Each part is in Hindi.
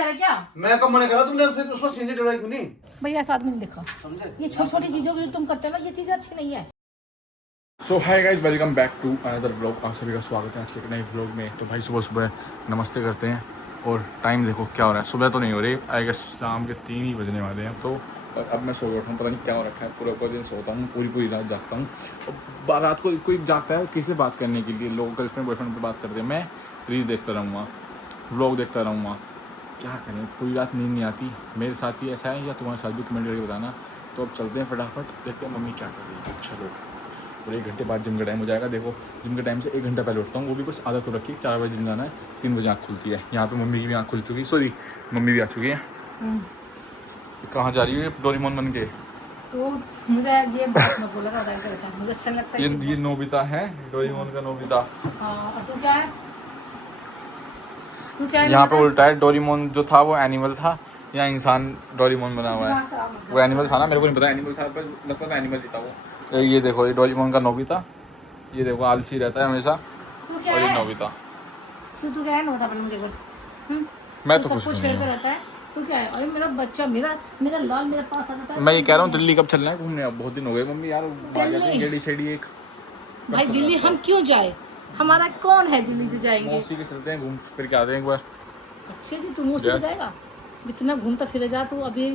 जा रहा क्या? मैं कब मना करा तुमने फिर उसको सीने जोड़ा क्यों नहीं? भैया ऐसा आदमी नहीं देखा। समझे? ये छोटी छोटी चीजों को जो तुम करते हो ना, ये चीजें अच्छी नहीं है। So hi guys, welcome back to another vlog. आप सभी का स्वागत है आज के एक नए व्लॉग में। तो भाई सुबह सुबह नमस्ते करते हैं और टाइम देखो क्या हो रहा है। सुबह तो नहीं हो रही, आई गेस शाम के 3 ही बजने वाले हैं। तो अब मैं सो बैठा हूँ, पता नहीं क्या हो रखा है। पूरा दिन सोता हूँ, पूरी रात जागता हूँ। और रात को कोई जागता है किसी से बात करने के लिए, लोग गर्लफ्रेंड बॉयफ्रेंड पर बात करते हैं। मैं रील्स देखता रहूँगा, व्लॉग देखता रहूँगा, क्या करें। पूरी रात नींद नहीं आती। मेरे साथ ही ऐसा है या तुम्हारे साथ भी, कमेंट करके बताना। तो अब चलते हैं फटाफट, देखते हैं मम्मी क्या कर रही है। चलो। और 1 घंटे बाद जिम का टाइम हो जाएगा। देखो जिम के टाइम से 1 घंटा पहले उठता हूँ, वो भी बस आदत हो रखी। 4 बजे जिम जाना है, 3 बजे आँख खुलती है। यहाँ पे मम्मी की भी आँख खुल चुकी, सॉरी मम्मी भी आ चुकी है। कहाँ जा रही है डोरेमोन बन के? तो मुझे ये बात मत बोला कर, मुझे अच्छा लगता है। ये नोबिता है, डोरेमोन का नोबिता। और तू क्या है? तू क्या है? यहाँ पे उल्टा है, डोरेमोन जो था वो एनिमल था, यहाँ इंसान डोरेमोन बना हुआ है। वो एनिमल था ना, मेरे को नहीं पता एनिमल था, पर लगता था एनिमल ही था वो। ये देखो, ये डोरेमोन का नोबिता, ये देखो आलसी रहता है हमेशा। तू क्या और ये है? नोबिता। तू क्या है ना, बता पहले मुझे बोल। मैं तो सब कुछ कुछ नहीं छेड़ता हूँ। रहता है। तू क्या है? अरे मेरा बच्चा, मेरा लाल मेरे पास आ जाता है। मैं ये कह रहा हूँ दिल्ली कब चलना है घूमने? अब बहुत दिन हो गए मम्मी यार, दिल्ली? गेड़ी शेड़ी एक। भाई दिल्ली हम क्यों जाए? हमारा कौन है दिल्ली जो जाएंगे? मौसी के चलते हैं, घूम फिर के आते हैं एक बार। अच्छे जी, तू मौसी को जाएगा? इतना घूमता फिर जा तू। अभी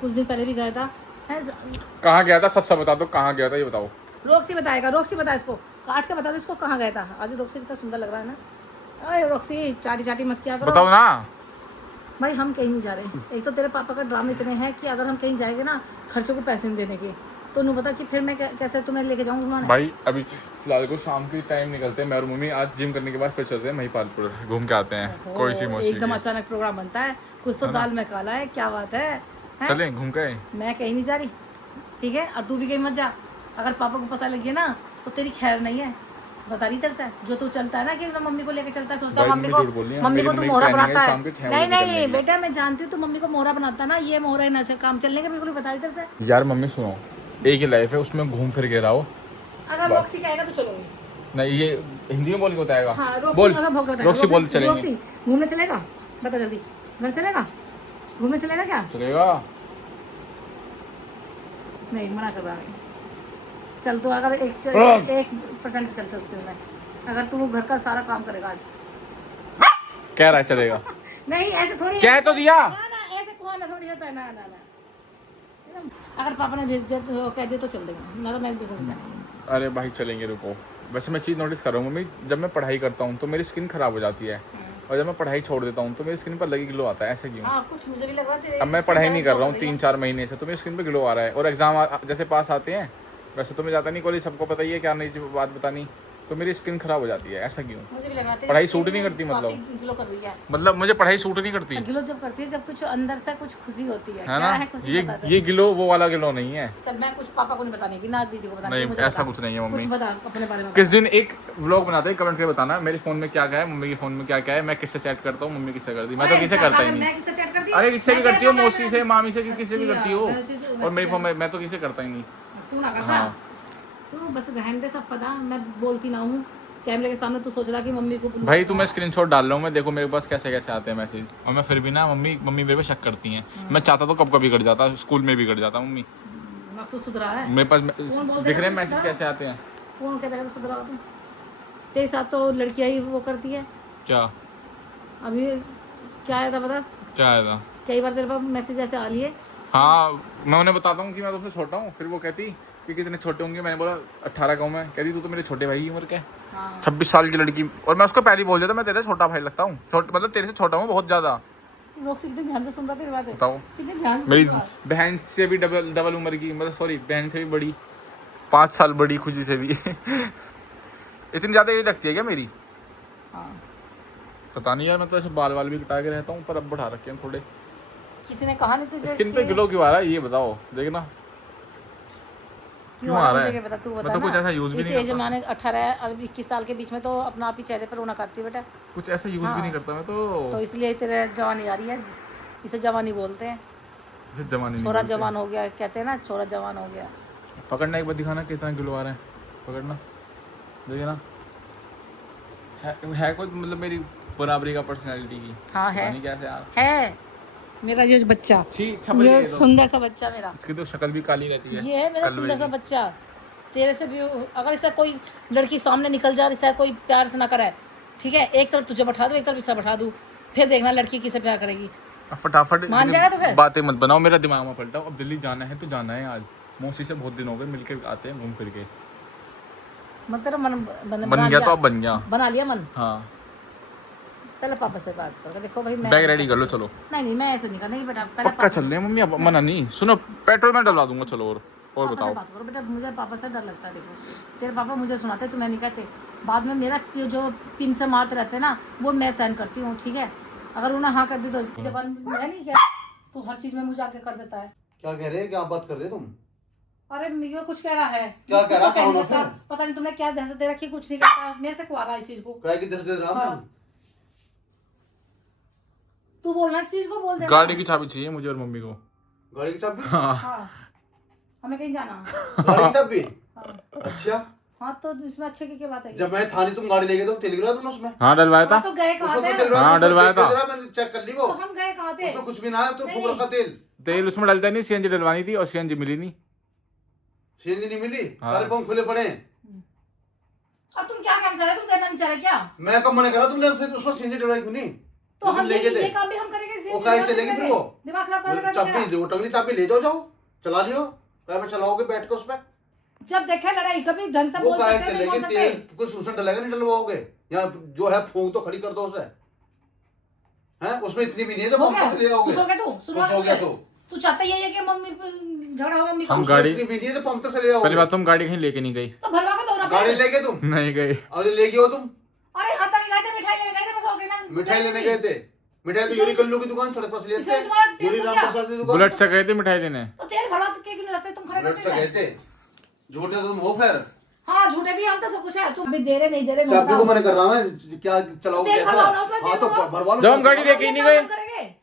कुछ दिन पहले भी गया था। कहाँ गया था? सब बता दो, कहाँ गया था ये बताओ। रोक्सी बताएगा, रोक्सी बता इसको, काट के बता दो इसको कहाँ गया था। आज रोक्सी कितना सुंदर लग रहा है ना। अरे रोक्सी, चाटी चाटी मत किया करो। बताओ ना भाई हम कहीं नहीं जा रहे। एक तो तेरे पापा का ड्रामे इतने हैं कि अगर हम कहीं जाएंगे ना, खर्चों को पैसे नहीं देने के, तो नहीं पता कि फिर मैं कैसे तुम्हें लेके जाऊँ घुमाने। भाई अभी फिलहाल को शाम के टाइम निकलते हैं, मैं और मम्मी। आज जिम करने के बाद फिर चलते हैं महिपालपुर, घूम के आते हैं कोई सी मौसी एकदम के। अचानक प्रोग्राम बनता है, कुछ तो दाल में काला है, क्या बात है? चलें घूम के। मैं कहीं नहीं जा रही, ठीक है? और तू भी कहीं मत जा। अगर पापा को पता लग गया ना तो तेरी खैर नहीं है। बता रही तेरे से, जो तू चलता है ना कि मम्मी को लेके चलता है, सोचता है मम्मी को तू मोहरा बनाता है। नहीं बेटा, मैं जानती हूँ तू मम्मी को मोहरा बनाता है ना। ये मोहरा ही ना काम चलने का बिल्कुल बता रही तेरे से। यार मम्मी सुनो, एक ही लाइफ है, उसमें घूम फिर के रहो। अगर रॉक्सी कहेगा तो चलोगे? नहीं, ये हिंदी में बोल के बताएगा। हाँ, बोल अगर रॉक्सी बोल, चलेंगे घूमने चलेगा? बता जल्दी, घर चलेगा? घूमने चलेगा क्या? चलेगा। नहीं, मना कर रहा है। चल तो अगर 1% चल सकती हूँ मैं, अगर तू घर का सारा काम करेगा आज। कह रहा है चलेगा। नहीं ऐसे थोड़ी, कह तो दिया ना ऐसे कौन थोड़ी होता है। ना अगर पापा ने भेज दिया तो कह दिया तो चल देगा, ना तो मैं बिल्कुल नहीं जानती। अरे भाई चलेंगे, रुको। वैसे मैं चीज़ नोटिस कर रहा हूँ मम्मी, जब मैं पढ़ाई करता हूँ तो मेरी स्किन खराब हो जाती है, और जब मैं पढ़ाई छोड़ देता हूँ तो मेरी स्किन पर लगी ग्लो आता है। ऐसा क्यों? हाँ, कुछ मुझे भी लग रहा है। अब मैं पढ़ाई नहीं कर रहा हूँ 3-4 महीने से, तो मेरी स्किन पे ग्लो आ रहा है। और एग्जाम जैसे पास आते हैं, वैसे तो मैं जाता नहीं कॉलेज, सबको पता ही है, क्या नहीं बात बतानी, तो मेरी स्किन खराब हो जाती है। ऐसा क्यों? मुझे भी लग रहा है पढ़ाई सूट नहीं करती, ग्लो कर रही है। मतलब मुझे पढ़ाई सूट नहीं करती। ग्लो जब करती है, जब कुछ अंदर से कुछ खुशी होती है है ना? है खुशी? ये ग्लो वो वाला ग्लो नहीं है। चल, मैं कुछ पापा को नहीं बताने की, ना दीदी को बताने की। नहीं, मुझे ऐसा बता। कुछ नहीं है मम्मी। कुछ बता अपने बारे में। किस दिन एक व्लॉग बनाते हैं, कमेंट करके बताना मेरे फोन में क्या क्या है, मम्मी के फोन में क्या क्या है, मैं किससे चैट करता हूँ, मम्मी किससे करती है। मैं तो किससे करता ही नहीं। मैं किससे चैट करती? अरे किससे भी करती हो, मौसी से, मामी से, किसी से भी करती हो। अच्छा, और मेरे फोन में मैं तो किसे करता ही नहीं। तू ना करता? हाँ। तू बस रहने दे, सब पता। मैं बोलती ना हूँ कैमरे के सामने। तू सोच रहा कि मम्मी को भाई तुम्हें स्क्रीनशॉट डाल रहा हूँ मैं, देखो मेरे पास कैसे कैसे आते हैं मैसेज, और मैं फिर भी ना मम्मी मेरे पे शक करती हैं। मैं चाहता तो कब कभी कर जाता, स्कूल में भी कर जाता मम्मी। अब तो सुधरा है। मेरे पास दिख रहे हैं मैसेज कैसे आते हैं। कौन कहता है सुधरा हो? तुम तेरे साथ तो लड़कियां ही वो करती है। क्या अभी क्या आया था पता? क्या आया था? कई बार तेरे पास मैसेज ऐसे आ लिए। हाँ, मैं उन्हें बताता हूँ कि मैं तुमसे छोटा हूँ, फिर वो कहती कि कितने छोटे होंगे। मैंने बोला 18 का हूँ मैं। कहती तू तो मेरे छोटे भाई की उम्र के। 26 साल की लड़की। और मैं उसको पहले ही बोल देता मैं तेरे छोटा भाई लगता हूँ, मतलब तेरे से छोटा हूँ बहुत ज्यादा। लोग से कितने ध्यान से सुन रहा तेरी बातें। बताओ। कितने ध्यान से मेरी सुन रहा। बहन से भी डबल उम्र की, मतलब सॉरी बहन से भी बड़ी, 5 साल बड़ी खुशी से भी। इतनी ज्यादा एज लगती है क्या मेरी? हाँ। पता नहीं यार, मैं तो ऐसे बाल भी कटा के रहता हूँ, पर अब बढ़ा रखे हैं थोड़े। किसी ने कहा नहीं तुझे स्किन पे ग्लो क्यों आ रहा है ये बताओ, देखना क्यों आ रहा है? बता, तू बता। मैं तो कुछ ऐसा यूज भी नहीं करता। जमाने 18 और 21 साल के बीच में तो अपना आप ही चेहरे पर रोना आती है बेटा। कुछ ऐसा यूज भी नहीं करता मैं तो इसलिए तेरे जवानी आ रही है। इसे जवानी बोलते हैं। छोरा जवान हो गया कहते हैं ना, छोरा जवान हो गया। पकड़ना एक बार, दिखाना कितना ग्लो आ रहा है, पकड़ना, देखना है कोई, मतलब मेरी बराबरी का पर्सनालिटी की। हाँ है, नहीं कैसे यार है मेरा ये बच्चा, छी छपरी ये है तो। सुंदर सा बच्चा मेरा, इसकी तो शक्ल भी काली रहती है। ये है मेरा कलवे सुंदर सा की। बच्चा। तेरे से भी अगर इससे कोई लड़की सामने निकल जा, इससे कोई प्यार से ना करे, ठीक है, एक तरफ तुझे बैठा दूँ, एक तरफ इससे बैठा दूँ, फिर देखना लड़की किसे प्यार करेगी। अब फटाफट मान इतनी जाएगा तो फिर? बातें मत बनाओ, मेरा दिमाग में पलटा। अब दिल्ली जाना है तो जाना है आज। मौसी से बहुत दिन हो गए, मिलके आते हैं घूम फिर के। मत तेरा मन बन बना गया लिया, तो अब बन गया। बना लिया मन। हाँ पहले पापा से बात करो, देखो भाई मैं बैग रेडी कर लो चलो। नहीं मैं ऐसे नहीं करना, नहीं बेटा पहले पक्का चल रहे हैं मम्मी, अब मना नहीं। सुनो पेट्रोल में डलवा दूंगा चलो। और पापा से बताओ। बात करो बेटा, मुझे पापा से डर लगता है। देखो तेरे पापा मुझे सुनाते, तुम्हें नहीं कहते। बाद में मेरा जो पिन से मारते रहते हैं ना, वो मैं सहन करती हूँ, ठीक है। अगर उन्हें हाँ कर दी तो जबान है नहीं क्या, तो हर चीज में मुझे आके कर देता है। क्या कह रहे हैं, क्या बात कर रहे हो तुम? अरे ये कुछ कह रहा है। क्या कह रहा तो कौन नहीं है फिर? कहता, पता नहीं तुमने क्या दहशत दे रखी, कुछ नहीं कहता, मेरे से कुआ रहा है इस चीज को। क्या की 10 दे रहा हाँ। हूं? तू बोलना इस चीज को, बोल दे। गाड़ी की चाबी चाहिए मुझे और मम्मी को। गाड़ी की चाबी? हाँ हमें कहीं जाना है। गाड़ी की चाबी? हाँ। अच्छा, हाँ तो इसमें अच्छे की क्या बात है? जब मैं था नहीं तुम गाड़ी लेके तो तेल गिरा तुमने उसमें? हाँ डलवाया था। हाँ, तो गए कहाँ उसमें थे? तो तेल हाँ, डलवाया था। मैंने चेक कर ली वो। तो हम गए कहाँ थे? उसमें कुछ भी ना है, तो नहीं, फूक रखा तेल। तेल उसमें डलता नहीं, सीएनजी डलवानी थी और सीएनजी मिली नहीं। सीएनजी नहीं मिली, हाँ। सारे पंप खुले पड़े हैं। अब तुम क्या काम कर रहे हो? तुम कहना नहीं चाह रहे क्या? मैं कब मना करा तुमने, फिर उसमें सीएनजी डलवाई क्यों नहीं? तो हम लेके थे ये काम भी हम करेंगे। वो काहे से लेगी फिर वो? दिमाग खराब कर रहा है चाबी मेरा। वो टंगली चाबी ले जाओ, चला लियो। क्या पे चलाओगे बैठ के उसपे? जब देखे लड़ाई कभी ढंग से वो बोल काहे सकते से हैं, नहीं लेगी बोल तेल? सकते। कुछ उसमें डलेगा नहीं डलवाओगे? या जो है फूंक तो खड़ी कर दो उसे। हैं उसमें इतनी भी नहीं है जो हो पंप गया? से ले आओगे। खुश हो गया तू? सुनवा खुश हो गया तो? तू चाहता यही है कि मम्मी पे झगड़ा हो, मम्मी को? हम उसमें गाड़ी- इतनी भी नहीं है जो पंप से ले आओगे। पहली बात तुम गाड़ी कहीं लेके नहीं गई। तो भरवा के दो ना गाड़ी फिर। लेके तुम नहीं गई। अरे ले गए हो तुम? अरे हाँ तक गए थे, मिठाई लेने गए थे, बस हो गया ना। मिठाई लेने गए थे? मिठाई तो यूरी कल्लू की दुकान सड़क पर से लिए इसमें थे। तुम्हारा तेल यूरी तो राम क्या? प्रसाद की दुकान। बुलेट से गए थे मिठाई लेने। तो तेल भरवा के क्यों नहीं रखते? तुम खड़े बुलेट से बैठे गए थे? झूठे तुम हो फिर। हाँ झूठे भी हम तो सब कुछ है। तुम अभी दे रहे नहीं दे रहे चाबी को मैंने कर रहा मैं, क्या चलाओगे तेल कैसे? भरवाओ ना उसमें, हाँ तेल तो भरवाओ। भरवा लो। जब हम गाड़ी लेके ही नहीं गए, करेंगे।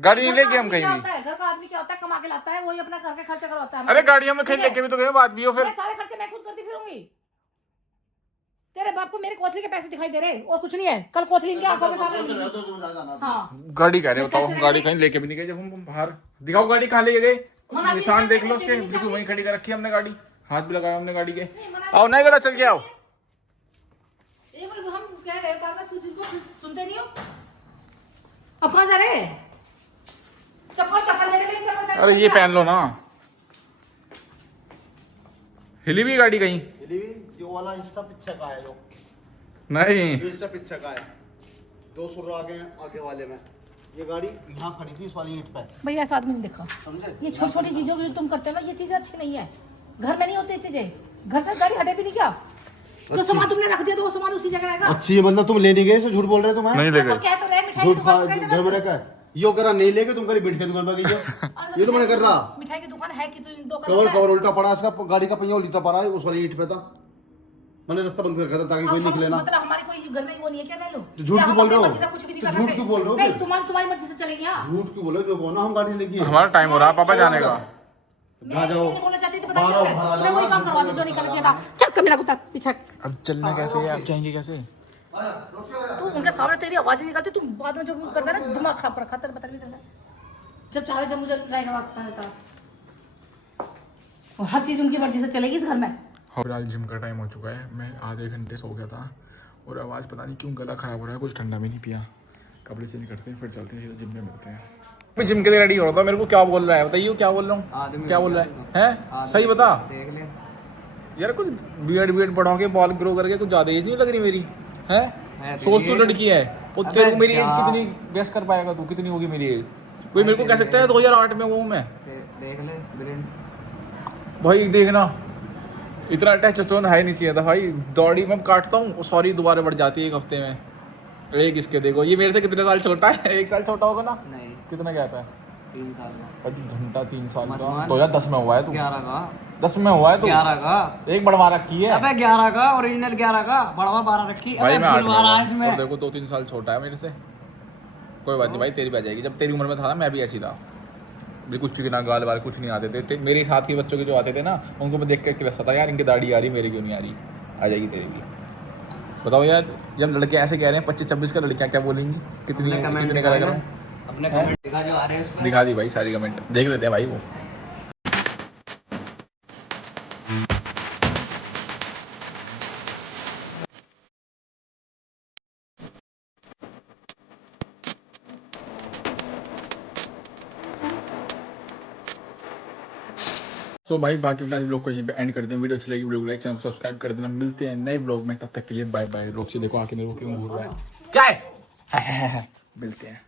गाड़ी नहीं लेके हम कहीं क्या भी। होता है, घर का आदमी क्या होता है, कमा के लाता है, वही अपना घर के खर्चा करवाता है। अरे गाड़ी हम कहीं ठीक है? लेके भी तो गए, बात भी हो फिर। मैं सारे खर्चे मैं खुद करती फिरूंगी। तेरे बाप को मेरे कोथली के पैसे दिखाई दे रहे और कुछ नहीं है। कल कोथली इनकी आंखों के सामने मिली। हाँ गाड़ी कह रहे हो, मैं बताओ कैसे हम गाड़ी लेके कहीं लेके भी नहीं गए। जब हम बाहर दिखाओ गाड़ी कहाँ ले गए, मना भी निशान नहीं देख करते, लो उसके, लेके नहीं बिल्कुल जाएंगे। वहीं खड़ी कर रखी है हमने गाड़ी। हाथ भी लगाया हमने गाड़ी के। नहीं, मना आओ ना इधर चल के आओ। ये बोल हम कह रहे हैं बार-बार को सुनते नहीं हो। अब कहाँ जा रहे हैं? चप्पल दे दे, मेरी चप्पल पहन अरे के ये जा। पहन लो ना। हिली भी गाड़ी कहीं? ये वाला हिस्सा पीछे का है, जो नहीं ये हिस्सा पीछे का है। 2 सुर आगे वाले में। ये गाड़ी यहाँ खड़ी थी इस वाली ईंट पे, भैया ऐसा आदमी नहीं देखा। समझे? ये छोटी छोटी चीजों जो तुम करते हो ना, ये चीजें अच्छी नहीं है। घर में नहीं होती चीजें। घर से गाड़ी हटे भी नहीं क्या? जो सामान तुमने रख दिया तो वो सामान उसी जगह रहेगा। अच्छी है, मतलब तुम ले नहीं गए, झूठ बोल रहे हो तुम? नहीं ले तो गए। क्या तो रहे, मिठाई की झूठ खा दुकान पे गए थे घर में बस। रहकर यो करा नहीं लेके तुम करी मिठाई की दुकान पर गई हो। ये तो मैंने कर रहा। मिठाई की दुकान है कि तू इन दो का कवर धंधा है? कवर उल्टा पड़ा, इसका गाड़ी का पहिया उल्टा पड़ा है, उस वाली ईंट पे था। मैंने रास्ता बंद कर रखा था ताकि कोई हम- निकले ना। मतलब हमारी कोई घर में वो नहीं है क्या? रह लो तो झूठ या क्यों हम बोल रहे अपनी हो? मर्जी से कुछ भी नहीं तो कर झूठ सकते? क्यों बोल रहे हो नहीं फिर? तुम्हारी मर्जी से चलेंगे। हाँ झूठ क्यों बोले? देखो ना हम गाड़ी लेके आए। हमारा टाइम हो रहा है पापा जाने का। मैं कहाँ जाओ? इसलिए नहीं बोलना चाहती थी, पता बारह क्या है? बारह मैं वही काम करवा दी जो नहीं करना चाहिए था। चल कब मेरा कुत्ता पीछे। अब चलना कैसे है, अब जाएंगे कैसे? तू उनके सामने तेरी आवाज नहीं निकलती, तू बाद में जो करता है ना, दिमाग खराब रखा तेरे, पता नहीं कैसे। जब चाहे जब मुझे लाइन लगाता है, और हर चीज उनकी मर्जी से चलेगी इस घर में। और आज जिम का टाइम हो चुका है। मैं आधे घंटे सो गया था और आवाज़ पता नहीं क्यों गला खराब हो रहा है। कुछ ठंडा भी नहीं पिया। कपड़े चेंज करते हैं फिर चलते हैं, जिम में मिलते हैं। मैं जिम के लिए रेडी हो रहा था। मेरे को क्या बोल रहा है बताइए, क्या बोल रहा हूँ? क्या बोल रहा है? हैं सही बता देख ले यार। कुछ बियर्ड बढ़ा के बॉल ग्रो करके कुछ ज़्यादा एज नहीं लग रही मेरी है। है सोच तेरी तो एज। लड़की है। और अबे तेरे को मेरी एज जा। कितनी गेस कर पाएगा तू? कितनी होगी मेरी एज? कोई मेरे को कह सकता है 2008 में वो मैं देख ले ब्रेन। भाई देखना इतना अटैच चचोन है नहीं चाहिए था भाई। दौड़ी मैं काटता हूँ, सॉरी दोबारा बढ़ जाती है 1 हफ्ते में। एक इसके देखो, ये मेरे से कितने साल छोटा है? 1 साल छोटा होगा ना? नहीं कितना गैप है? 3 साल का। घंटा 3 साल मत का। मान। 2010 में हुआ है तू? 11 का। 10 में हुआ है तू? 11 का। एक बढ़वा रखी है अबे 11 का ओरिजिनल 11 का, बढ़वा 12 रखी। भाई। अबे मैं 8 में फिर हुआ। इसमें और देखो 2-3 साल छोटा है मेरे से। कोई बात नहीं भाई, तेरी भी आ जाएगी। जब तेरी उम्र में था ना, मैं भी ऐसी था। भी कुछ ना गाल वाल कुछ नहीं आते थे। मेरे साथ के बच्चों के जो आते थे ना, उनको मैं देख के क्लस था यार, इनकी दाढ़ी आ रही, मेरी क्यों नहीं आ रही? आ जाएगी तेरी भी। बताओ यार। जब लड़के ऐसे कह रहे हैं 25-26 का, लड़कियां क्या बोलेंगी? कितनी कितने का लग रहा है? अपने कमेंट दिखा जो आ रहे हैं उस पर। दिखा दी भाई सारी कमेंट, देख लेते हैं भाई वो। सो भाई बाकी लोग को यहीं पे एंड कर दें। वीडियो अच्छी लगी वीडियो को लाइक चैनल को सब्सक्राइब कर देना। मिलते हैं नए ब्लॉग में, तब तक के लिए बाय बाय। रोक से देखो आके मेरे को क्यों घूर रहा है, क्या है? मिलते हैं।